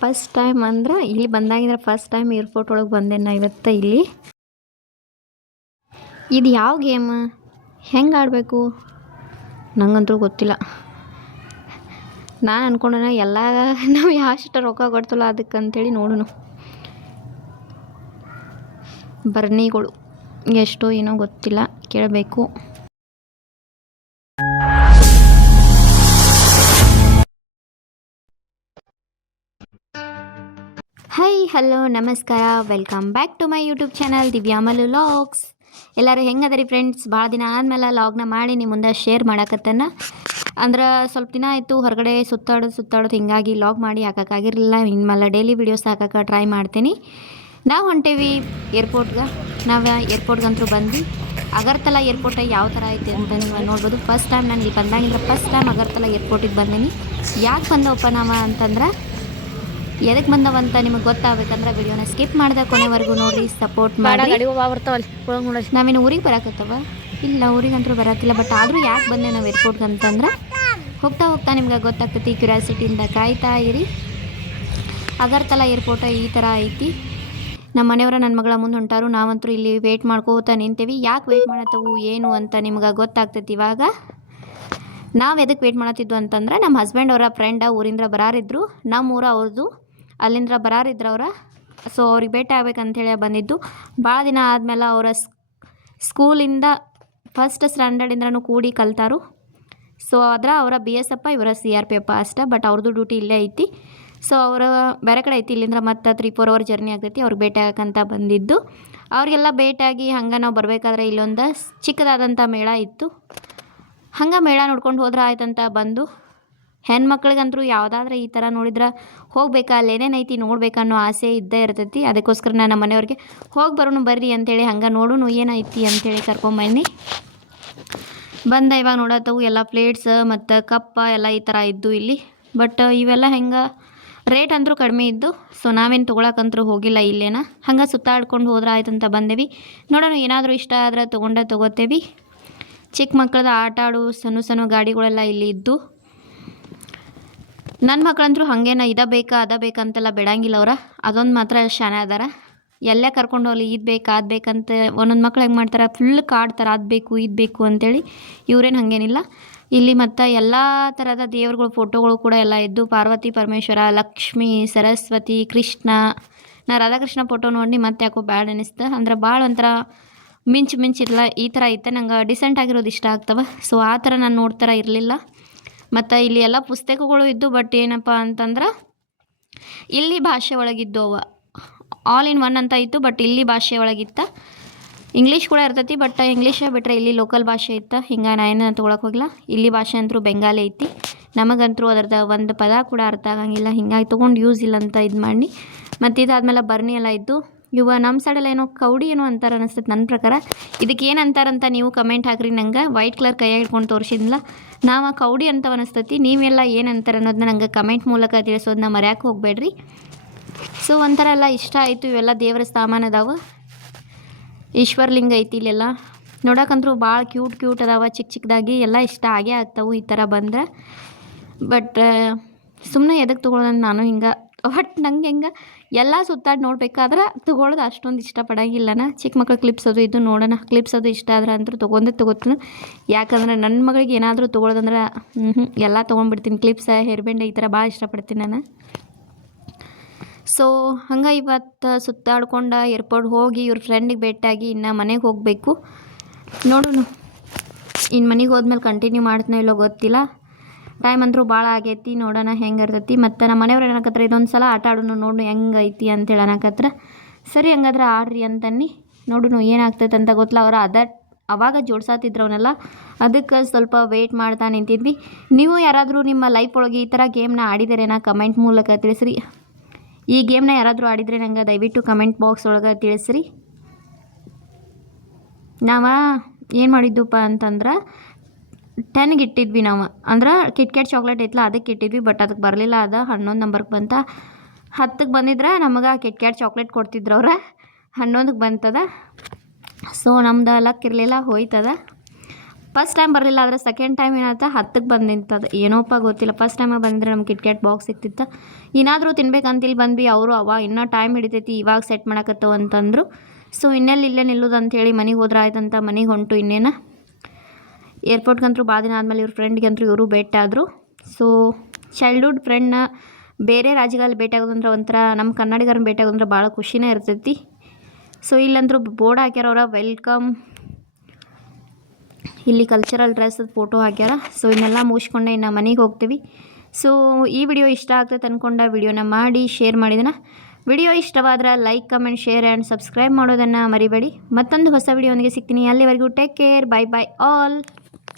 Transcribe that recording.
First time ಅಂದ್ರೆ ಇಲ್ಲಿ ಬಂದಾಗಿಂದ್ರೆ first time airport ಒಳಗೆ ಬಂದೆ ನಾ ಇವತ್ತು ಇಲ್ಲಿ. ಇದು ಯಾವ ಗೇಮ್ ಹೆಂಗೆ ಆಡಬೇಕು? ನಂಗಂತೂ ಗೊತ್ತಿಲ್ಲ. ನಾನು ಅನ್ಕೊಂಡ ಎಲ್ಲ ನಾವು ಯಾವಷ್ಟು ರೊಕ್ಕ ಕೊಡ್ತಲ್ಲ ಅದಕ್ಕಂತೇಳಿ ನೋಡೋಣ ಬರ್ನಿಗಳು, ಎಷ್ಟೋ ಏನೋ ಗೊತ್ತಿಲ್ಲ, ಕೇಳಬೇಕು. ಹಾಯ್ ಹಲೋ ನಮಸ್ಕಾರ. Welcome back to my YouTube channel ದಿವ್ಯಾಮಲು logs ಎಲ್ಲರೂ ಹೆಂಗದರಿ ಫ್ರೆಂಡ್ಸ್ ಭಾಳ ದಿನ ಆದಮೇಲೆ ಲಾಗ್ನ ಮಾಡಿ ನಿಮ್ಮ ಮುಂದೆ ಶೇರ್ ಮಾಡಕತ್ತನ. ಅಂದ್ರೆ ಸ್ವಲ್ಪ ದಿನ ಆಯಿತು, ಹೊರಗಡೆ ಸುತ್ತಾಡೋದು ಸುತ್ತಾಡೋದು ಹಿಂಗಾಗಿ ಲಾಗ್ ಮಾಡಿ ಹಾಕೋಕ್ಕಾಗಿರಲಿಲ್ಲ ಇನ್ಮೇಲೆ ಡೈಲಿ ವೀಡಿಯೋಸ್ ಹಾಕಕ್ಕೆ ಟ್ರೈ ಮಾಡ್ತೀನಿ. ನಾವು ಹೊಂಟೇವಿ ಏರ್ಪೋರ್ಟ್ಗೆ ನಾವು ಏರ್ಪೋರ್ಟ್ಗಂತೂ ಬಂದು ಅಗರ್ತಲಾ ಏರ್ಪೋರ್ಟ್ ಯಾವ ಥರ ಐತೆ ಅಂತ ನೀವು ನೋಡ್ಬೋದು. ಫಸ್ಟ್ ಟೈಮ್ ನಾನು ಇಲ್ಲಿ ಬಂದಾಗಿಂದ ಫಸ್ಟ್ ಟೈಮ್ ಅಗರ್ತಲಾ ಏರ್ಪೋರ್ಟಿಗೆ ಬಂದೀನಿ. ಯಾಕೆ ಬಂದವಪ್ಪ ನಾವು ಅಂತಂದ್ರೆ ಎದಕ್ಕೆ ಬಂದವಂತ ನಿಮಗೆ ಗೊತ್ತಾಗಬೇಕಂದ್ರೆ ವಿಡಿಯೋನ ಸ್ಕಿಪ್ ಮಾಡಿದ ಕೊನೆವರೆಗೂ ನೋಡಿ ಸಪೋರ್ಟ್ ಮಾಡಿ. ನಾವೇನು ಊರಿಗೆ ಬರಾಕತ್ತವ? ಇಲ್ಲ ಊರಿಗಂತೂ ಬರಾಕಿಲ್ಲ ಬಟ್ ಆದರೂ ಯಾಕೆ ಬಂದೆ ನಾವು ಏರ್ಪೋರ್ಟ್ಗೆ ಅಂತಂದ್ರೆ ಹೋಗ್ತಾ ಹೋಗ್ತಾ ನಿಮ್ಗೆ ಗೊತ್ತಾಗ್ತೈತಿ ಕ್ಯೂರಿಯಾಸಿಟಿಯಿಂದ ಕಾಯ್ತಾ ಇರಿ. ಅಗರ್ತಲಾ ಏರ್ಪೋರ್ಟ ಈ ಥರ ಐತಿ. ನಮ್ಮ ಮನೆಯವರ ನನ್ನ ಮಗಳ ಮುಂದೆ ಹೊಂಟಾರು ನಾವಂತೂ ಇಲ್ಲಿ ವೇಟ್ ಮಾಡ್ಕೋತಾ ನಿಂತೇವಿ. ಯಾಕೆ ವೇಟ್ ಮಾಡತ್ತವು ಏನು ಅಂತ ನಿಮ್ಗೆ ಗೊತ್ತಾಗ್ತೈತಿ ಇವಾಗ? ನಾವು ಎದಕ್ಕೆ ವೇಟ್ ಮಾಡತ್ತಿದ್ವು ಅಂತಂದ್ರೆ ನಮ್ಮ ಹಸ್ಬೆಂಡ್ ಅವರ ಫ್ರೆಂಡ ಊರಿಂದ ಬರಾರಿದ್ರು ನಮ್ಮ ಊರ ಅವ್ರದ್ದು ಅಲ್ಲಿಂದ ಬರಾರಿದ್ರು ಅವ್ರ? ಸೊ ಅವ್ರಿಗೆ ಭೇಟಿ ಆಗ್ಬೇಕಂತೇಳಿ ಬಂದಿದ್ದು. ಭಾಳ ದಿನ ಆದಮೇಲೆ ಅವರ ಸ್ಕೂಲಿಂದ ಫಸ್ಟ್ ಸ್ಟ್ಯಾಂಡರ್ಡಿಂದನೂ ಕೂಡಿ ಕಲ್ತಾರು. ಸೊ ಆದ್ರೆ ಅವರ ಬಿ ಎಸ್ ಅಪ್ಪ ಇವರ ಸಿ ಆರ್ ಪಿ ಅಪ್ಪ ಅಷ್ಟೇ ಬಟ್ ಅವ್ರದ್ದು ಡ್ಯೂಟಿ ಇಲ್ಲೇ ಐತಿ. ಸೊ ಅವರ ಬೇರೆ ಕಡೆ ಐತಿ ಇಲ್ಲಿಂದ ಮತ್ತೆ ತ್ರೀ ಫೋರ್ ಅವರ್ ಜರ್ನಿ ಆಗ್ತೈತಿ, ಅವ್ರಿಗೆ ಭೇಟಿ ಆಗಕ್ಕಂತ ಬಂದಿದ್ದು. ಅವ್ರಿಗೆಲ್ಲ ಭೇಟಿಯಾಗಿ ಹಂಗೆ ನಾವು ಬರಬೇಕಾದ್ರೆ ಇಲ್ಲೊಂದು ಚಿಕ್ಕದಾದಂಥ ಮೇಳ ಇತ್ತು. ಹಂಗೆ ಮೇಳ ನೋಡ್ಕೊಂಡು ಹೋದ್ರೆ ಆಯ್ತಂತ ಬಂದು. ಹೆಣ್ಮಕ್ಳಿಗಂತೂ ಯಾವುದಾದ್ರೆ ಈ ಥರ ನೋಡಿದ್ರೆ ಹೋಗ್ಬೇಕಾ ಅಲ್ಲೇನೇನೈತಿ ನೋಡ್ಬೇಕನ್ನೋ ಆಸೆ ಇದ್ದೇ ಇರ್ತೈತಿ. ಅದಕ್ಕೋಸ್ಕರ ನಾನು ನಮ್ಮ ಮನೆಯವ್ರಿಗೆ ಹೋಗಿ ಬರೋಣ ಬರ್ರಿ ಅಂತೇಳಿ ಹಂಗೆ ನೋಡೋಣ ಏನೈತಿ ಅಂಥೇಳಿ ಕರ್ಕೊಂಬನ್ನಿ. ಬಂದ ಇವಾಗ ನೋಡತ್ತವು ಎಲ್ಲ ಪ್ಲೇಟ್ಸ್ ಮತ್ತು ಕಪ್ಪ ಎಲ್ಲ ಈ ಥರ ಇದ್ದು ಇಲ್ಲಿ. ಬಟ್ ಇವೆಲ್ಲ ಹೆಂಗೆ ರೇಟ್ ಅಂದರೂ ಕಡಿಮೆ ಇದ್ದು ಸೊ ನಾವೇನು ತೊಗೊಳಕಂತರೂ ಹೋಗಿಲ್ಲ ಇಲ್ಲೇನ. ಹಂಗೆ ಸುತ್ತಾಡ್ಕೊಂಡು ಹೋದ್ರೆ ಆಯ್ತಂತ ಬಂದೇವಿ. ನೋಡೋಣ ಏನಾದರೂ ಇಷ್ಟ ಆದ್ರೆ ತೊಗೊಂಡೇ ತೊಗೋತೇವಿ. ಚಿಕ್ಕ ಮಕ್ಕಳದ ಆಟ ಆಡು, ಸಣ್ಣ ಸಣ್ಣ ಗಾಡಿಗಳೆಲ್ಲ ಇಲ್ಲಿ ಇದ್ದು. ನನ್ನ ಮಕ್ಕಳಂತರೂ ಹಾಗೇನ ಇದ ಬೇಕಾ ಅದ ಬೇಕಂತೆಲ್ಲ ಬಿಡಂಗಿಲ್ಲ ಅವ್ರ. ಅದೊಂದು ಮಾತ್ರ ಶಾನೆ ಅದಾರ. ಎಲ್ಲೇ ಕರ್ಕೊಂಡು ಹೋಗ್ಲಿ ಇದು ಬೇಕಾ, ಅದು ಬೇಕಂತ ಒಂದೊಂದು ಮಕ್ಳು ಹೆಂಗೆ ಮಾಡ್ತಾರೆ ಫುಲ್ ಕಾಡ್ತಾರೆ, ಅದು ಬೇಕು ಇದು ಬೇಕು ಅಂತೇಳಿ ಇವ್ರೇನು ಹಾಗೇನಿಲ್ಲ. ಇಲ್ಲಿ ಮತ್ತು ಎಲ್ಲ ಥರದ ದೇವ್ರುಗಳ, ಫೋಟೋಗಳು ಕೂಡ ಎಲ್ಲ ಇದ್ದು ಪಾರ್ವತಿ, ಪರಮೇಶ್ವರ, ಲಕ್ಷ್ಮಿ, ಸರಸ್ವತಿ, ಕೃಷ್ಣ, ನಾ ರಾಧಾಕೃಷ್ಣ ಫೋಟೋ ನೋಡಿ ಮತ್ತೆ ಯಾಕೋ ಬ್ಯಾಡ್ ಅನಿಸ್ತು. ಅಂದ್ರೆ ಭಾಳ ಒಂಥರ ಮಿಂಚು ಮಿಂಚಿಲ್ಲ ಈ ಥರ ಐತೆ ನಂಗೆ ಡಿಸೆಂಟ್ ಆಗಿರೋದು ಇಷ್ಟ ಆಗ್ತವೆ. ಸೊ ಆ ಥರ ನಾನು ನೋಡ್ತಾರ ಇರಲಿಲ್ಲ. ಮತ್ತು ಇಲ್ಲಿ ಎಲ್ಲ ಪುಸ್ತಕಗಳು ಇದ್ದು ಬಟ್ ಏನಪ್ಪ ಅಂತಂದ್ರೆ ಇಲ್ಲಿ ಭಾಷೆ ಒಳಗಿದ್ದು ಅವ ಆಲ್ ಇನ್ ಒನ್ ಅಂತ ಇತ್ತು ಬಟ್ ಇಲ್ಲಿ ಭಾಷೆ ಒಳಗಿತ್ತ. ಇಂಗ್ಲೀಷ್ ಕೂಡ ಇರ್ತೈತಿ ಬಟ್ ಇಂಗ್ಲೀಷೇ ಬಿಟ್ಟರೆ ಇಲ್ಲಿ ಲೋಕಲ್ ಭಾಷೆ ಇತ್ತು. ಹಿಂಗೆ ನಾ ಏನು ತೊಗೊಳಕ್ಕೆ ಹೋಗಿಲ್ಲ. ಇಲ್ಲಿ ಭಾಷೆ ಅಂತೂ ಬೆಂಗಾಲಿ ಐತಿ. ನಮಗಂತೂ ಅದ್ರದ್ದು ಒಂದು ಪದ ಕೂಡ ಅರ್ಥ ಆಗಂಗಿಲ್ಲ. ಹಿಂಗಾಗಿ ತೊಗೊಂಡು ಯೂಸ್ ಇಲ್ಲ ಅಂತ ಇದು ಮಾಡಿ. ಮತ್ತು ಇದಾದ್ಮೇಲೆ ಬರ್ನಿ ಎಲ್ಲ ಇದ್ದು ಇವ ನಮ್ಮ ಸೈಡಲ್ಲಿ ಏನೋ ಕೌಡಿ ಏನೋ ಅಂತಾರೆ ಅನಿಸ್ತೈತೆ ನನ್ನ ಪ್ರಕಾರ. ಇದಕ್ಕೆ ಏನು ಅಂತಾರಂತ ನೀವು ಕಮೆಂಟ್ ಹಾಕ್ರಿ, ನಂಗೆ ವೈಟ್ ಕಲರ್ ಕೈಯಾಗ ಹಿಡ್ಕೊಂಡು ತೋರಿಸಿದ್ನಲ್ಲ, ನಾವು ಆ ಕೌಡಿ ಅಂತ ಅನಿಸ್ತೈತಿ, ನೀವೆಲ್ಲ ಏನು ಅಂತಾರೆ ಅನ್ನೋದನ್ನ ನಂಗೆ ಕಮೆಂಟ್ ಮೂಲಕ ತಿಳಿಸೋದನ್ನ ಮರ್ಯಾಕೆ ಹೋಗಬೇಡ್ರಿ. ಸೊ ಒಂಥರ ಎಲ್ಲ ಇಷ್ಟ ಆಯಿತು, ಇವೆಲ್ಲ ದೇವರ ಸಾಮಾನು ಅದಾವ. ಈಶ್ವರ್ಲಿಂಗ ಐತಿ ಇಲ್ಲೆಲ್ಲ. ನೋಡೋಕಂತರೂ ಭಾಳ ಕ್ಯೂಟ್ ಕ್ಯೂಟ್ ಅದಾವ ಚಿಕ್ಕ ಚಿಕ್ಕದಾಗಿ ಎಲ್ಲ ಇಷ್ಟ ಆಗೇ ಆಗ್ತಾವೆ ಈ ಥರ ಬಂದ್ರೆ. ಬಟ್ ಸುಮ್ಮನೆ ಎದಕ್ಕೆ ತೊಗೊಳೋದಂತ ನಾನು ಹಿಂಗೆ ಒಟ್ಟು ನಂಗೆ ಹೆಂಗೆ, ಎಲ್ಲ ಸುತ್ತಾಡಿ ನೋಡ್ಬೇಕಾದ್ರೆ ತೊಗೊಳೋದು ಅಷ್ಟೊಂದು ಇಷ್ಟಪಡಂಗಿಲ್ಲನ. ಚಿಕ್ಕ ಮಕ್ಳು ಕ್ಲಿಪ್ಸ್ ಅದು ಇದು ನೋಡೋಣ. ಕ್ಲಿಪ್ಸ್ ಅದು ಇಷ್ಟ ಆದ್ರೆ ಅಂತೂ ತೊಗೊಂಡೇ ತೊಗೋತೀನಿ. ಯಾಕಂದ್ರೆ ನನ್ನ ಮಗಳಿಗೆ ಏನಾದರೂ ತೊಗೊಳೋದಂದ್ರೆ ಹ್ಞೂ ಎಲ್ಲ ತೊಗೊಂಡ್ಬಿಡ್ತೀನಿ ಕ್ಲಿಪ್ಸ್ ಹೇರ್ ಬ್ಯಾಂಡ್ ಈ ಥರ ಭಾಳ ಇಷ್ಟಪಡ್ತೀನಿ ನಾನು. ಸೊ ಹಂಗೆ ಇವತ್ತು ಸುತ್ತಾಡ್ಕೊಂಡು ಏರ್ಪೋರ್ಟ್ ಹೋಗಿ ಇವ್ರ ಫ್ರೆಂಡಿಗೆ ಭೇಟಿಯಾಗಿ ಇನ್ನು ಮನೆಗೆ ಹೋಗಬೇಕು. ನೋಡೋಣ. ಇನ್ನು ಮನೆಗೆ ಹೋದ್ಮೇಲೆ ಕಂಟಿನ್ಯೂ ಮಾಡ್ತೀನೋ ಇಲ್ಲೋ ಗೊತ್ತಿಲ್ಲ. ಟೈಮ್ ಅಂದರೂ ಭಾಳ ಆಗೈತಿ, ನೋಡೋಣ ಹೆಂಗೆ ಇರ್ತೈತಿ. ಮತ್ತು ನಮ್ಮ ಮನೆಯವ್ರು ಏನಕತ್ರ, ಇದೊಂದು ಸಲ ಆಟ ಆಡೋಣ ನೋಡೋಣ ಹೆಂಗೆ ಐತಿ ಅಂತೇಳಿ ಅನ್ನಕತ್ರ, ಸರಿ ಹಂಗಾದ್ರೆ ಆಡ್ರಿ ಅಂತನ್ನಿ. ನೋಡೋಣ ಏನಾಗ್ತೈತೆ ಅಂತ ಗೊತ್ತಲ್ಲ. ಅವ್ರು ಅದ, ಅವಾಗ ಜೋಡ್ಸಾತಿದ್ರು ಅವನ್ನೆಲ್ಲ ಅದಕ್ಕೆ ಸ್ವಲ್ಪ ವೆಯ್ಟ್ ಮಾಡ್ತಾ ನಿಂತಿದ್ವಿ. ನೀವು ಯಾರಾದರೂ ನಿಮ್ಮ ಲೈಫ್ ಒಳಗೆ ಈ ಥರ ಗೇಮ್ನ ಆಡಿದಾರೇನಾ ಕಮೆಂಟ್ ಮೂಲಕ ತಿಳಿಸ್ರಿ. ಈ ಗೇಮ್ನ ಯಾರಾದರೂ ಆಡಿದರೆ ನಂಗೆ ದಯವಿಟ್ಟು ಕಮೆಂಟ್ ಬಾಕ್ಸ್ ಒಳಗೆ ತಿಳಿಸ್ರಿ. ನಾವು ಏನು ಮಾಡಿದ್ವಪ್ಪ ಅಂತಂದ್ರೆ ಟೆನ್ಗೆ ಇಟ್ಟಿದ್ವಿ ನಾವು. ಅಂದ್ರೆ ಕಿಟ್ಕ್ಯಾಟ್ ಚಾಕ್ಲೇಟ್ ಐತಲ್ಲ ಅದಕ್ಕೆ ಇಟ್ಟಿದ್ವಿ ಬಟ್ ಅದಕ್ಕೆ ಬರಲಿಲ್ಲ. ಅದು ಹನ್ನೊಂದು ನಂಬರ್ಗೆ ಬಂತ. ಹತ್ತಕ್ಕೆ ಬಂದಿದ್ರೆ ನಮಗೆ ಕಿಟ್ಕ್ಯಾಟ್ ಚಾಕ್ಲೇಟ್ ಕೊಡ್ತಿದ್ರು ಅವ್ರ. ಹನ್ನೊಂದಕ್ಕೆ ಬಂತದ. ಸೊ ನಮ್ದು ಲಕ್ ಇರಲಿಲ್ಲ, ಹೋಯ್ತದ. ಫಸ್ಟ್ ಟೈಮ್ ಬರಲಿಲ್ಲ, ಆದರೆ ಸೆಕೆಂಡ್ ಟೈಮ್ ಏನಾಯ್ತು ಹತ್ತಕ್ಕೆ ಬಂದಿಂತದ ಏನೋಪ್ಪ ಗೊತ್ತಿಲ್ಲ. ಫಸ್ಟ್ ಟೈಮ್ ಬಂದರೆ ನಮ್ಗೆ ಕಿಟ್ಕ್ಯಾಟ್ ಬಾಕ್ಸ್ ಸಿಕ್ತಿತ್ತು. ಏನಾದರೂ ತಿನ್ಬೇಕಂತ ಇಲ್ಲಿ ಬಂದ್ವಿ ಅವರು, ಅವ ಇನ್ನೂ ಟೈಮ್ ಹಿಡಿತೈತಿ, ಇವಾಗ ಸೆಟ್ ಮಾಡಕತ್ತವು ಅಂತಂದರು. ಸೊ ಇನ್ನೆಲ್ಲಿ ಇಲ್ಲೇ ನಿಲ್ಲೋದು ಹೇಳಿ ಮನೆಗೆ ಹೋದ್ರೆ ಆಯ್ತಂತ, ಮನೆಗೆ ಹೊಂಟು ಇನ್ನೇನು. ಏರ್ಪೋರ್ಟ್ಗಂತೂ ಭಾಳ ದಿನ ಆದಮೇಲೆ ಇವ್ರ ಫ್ರೆಂಡ್ಗಂತೂ ಇವರು ಭೇಟಾದರು ಸೊ ಚೈಲ್ಡ್ಹುಡ್ ಫ್ರೆಂಡ್ನ ಬೇರೆ ರಾಜ್ಯಗಳಲ್ಲಿ ಭೇಟಿಯಾಗೋದಂದ್ರೆ ಒಂಥರ ನಮ್ಮ ಕನ್ನಡಿಗರನ್ನ ಭೇಟಿಯಾಗೋದಂದ್ರೆ ಭಾಳ ಖುಷಿನೇ ಇರ್ತೈತಿ. ಸೊ ಇಲ್ಲಂದ್ರೂ ಬೋರ್ಡ್ ಹಾಕ್ಯಾರ ಅವ್ರ ವೆಲ್ಕಮ್ ಇಲ್ಲಿ ಕಲ್ಚರಲ್ ಡ್ರೆಸ್ ಫೋಟೋ ಹಾಕ್ಯಾರ. ಸೊ ಇನ್ನೆಲ್ಲ ಮುಗಿಸ್ಕೊಂಡೆ ಇನ್ನು ಮನೆಗೆ ಹೋಗ್ತೀವಿ. ಸೊ ಈ ವಿಡಿಯೋ ಇಷ್ಟ ಆಗ್ತೈತೆ ಅಂದ್ಕೊಂಡ ವಿಡಿಯೋನ ಮಾಡಿ ಶೇರ್ ಮಾಡಿದನ. Video ಇಷ್ಟವಾದ್ರೆ like comment share and subscribe ಮಾಡೋದನ್ನು ಮರಿಬೇಡಿ. ಮತ್ತೊಂದು ಹೊಸ ವಿಡಿಯೋನಿಗೆ ಸಿಗ್ತೀನಿ. ಅಲ್ಲಿವರೆಗೂ take care bye bye all